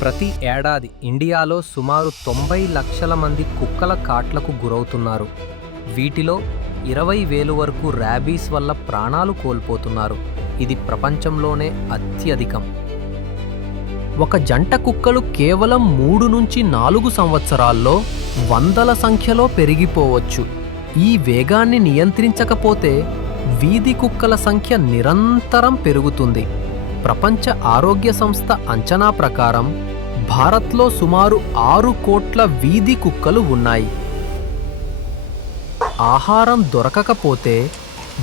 ప్రతి ఏడాది ఇండియాలో సుమారు 90 లక్షల మంది కుక్కల కాట్లకు గురవుతున్నారు. వీటిలో 20,000 వరకు ర్యాబీస్ వల్ల ప్రాణాలు కోల్పోతున్నారు. ఇది ప్రపంచంలోనే అత్యధికం. ఒక జంట కుక్కలు కేవలం 3 నుంచి 4 సంవత్సరాల్లో వందల సంఖ్యలో పెరిగిపోవచ్చు. ఈ వేగాన్ని నియంత్రించకపోతే వీధి కుక్కల సంఖ్య నిరంతరం పెరుగుతుంది. ప్రపంచ ఆరోగ్య సంస్థ అంచనా ప్రకారం భారత్లో సుమారు 6 కోట్ల వీధి కుక్కలు ఉన్నాయి. ఆహారం దొరకకపోతే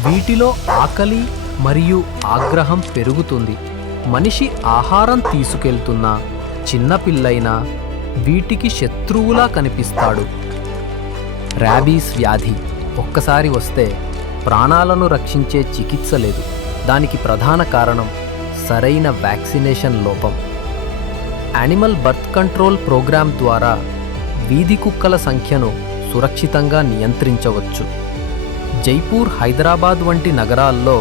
వీటిలో ఆకలి మరియు ఆగ్రహం పెరుగుతుంది. మనిషి ఆహారం తీసుకెళ్తున్నా చిన్నపిల్లైనా వీటికి శత్రువులా కనిపిస్తాడు. ర్యాబీస్ వ్యాధి ఒక్కసారి వస్తే ప్రాణాలను రక్షించే చికిత్స లేదు. దానికి ప్రధాన కారణం సరైన వ్యాక్సినేషన్ లోపం. యానిమల్ బర్త్ కంట్రోల్ ప్రోగ్రాం ద్వారా వీధి కుక్కల సంఖ్యను సురక్షితంగా నియంత్రించవచ్చు. జైపూర్, హైదరాబాద్ వంటి నగరాల్లో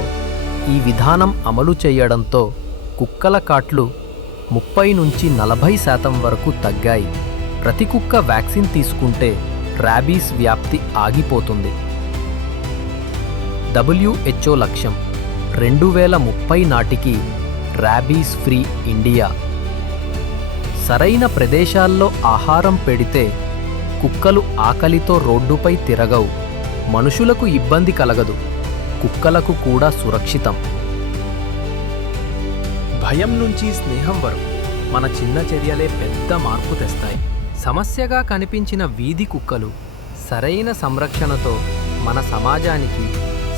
ఈ విధానం అమలు చేయడంతో కుక్కల కాట్లు 30 నుంచి 40% వరకు తగ్గాయి. ప్రతి కుక్క వ్యాక్సిన్ తీసుకుంటే ర్యాబీస్ వ్యాప్తి ఆగిపోతుంది. WHO లక్ష్యం 2030 నాటికి ర్యాబీస్ ఫ్రీ ఇండియా. సరైన ప్రదేశాల్లో ఆహారం పెడితే కుక్కలు ఆకలితో రోడ్డుపై తిరగవు. మనుషులకు ఇబ్బంది కలగదు. కుక్కలకు కూడా సురక్షితం. భయం నుంచి స్నేహం వరకు మన చిన్న చర్యలే పెద్ద మార్పు తెస్తాయి. సమస్యగా కనిపించిన వీధి కుక్కలు సరైన సంరక్షణతో మన సమాజానికి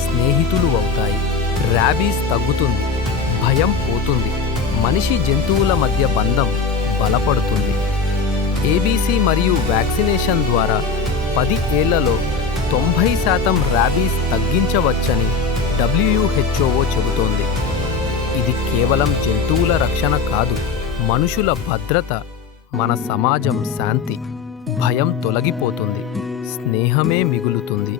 స్నేహితులు అవుతాయి. ర్యాబీస్ తగ్గుతుంది, భయం పోతుంది, మనిషి జంతువుల మధ్య బంధం బలపడుతుంది. ఏబీసీ మరియు వ్యాక్సినేషన్ ద్వారా 10 ఏళ్లలో 90% ర్యాబీస్ తగ్గించవచ్చని WHO చెబుతోంది. ఇది కేవలం జంతువుల రక్షణ కాదు, మనుషుల భద్రత. మన సమాజం శాంతి, భయం తొలగిపోతుంది, స్నేహమే మిగులుతుంది.